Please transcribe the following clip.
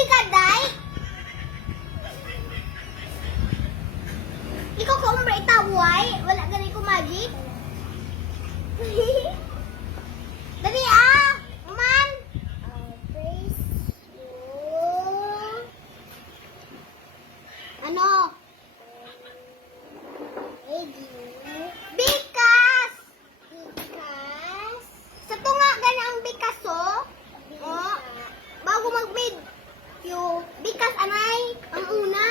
si Kaday. Ikaw ko umbre itaway. Wala ganun ko magic. Dali man. Praise you. Ano? Bikas. Bikas. Sa tunga gani ang bikas oh. Oh. Bago mag-mid. Yo, bikas anay ang una.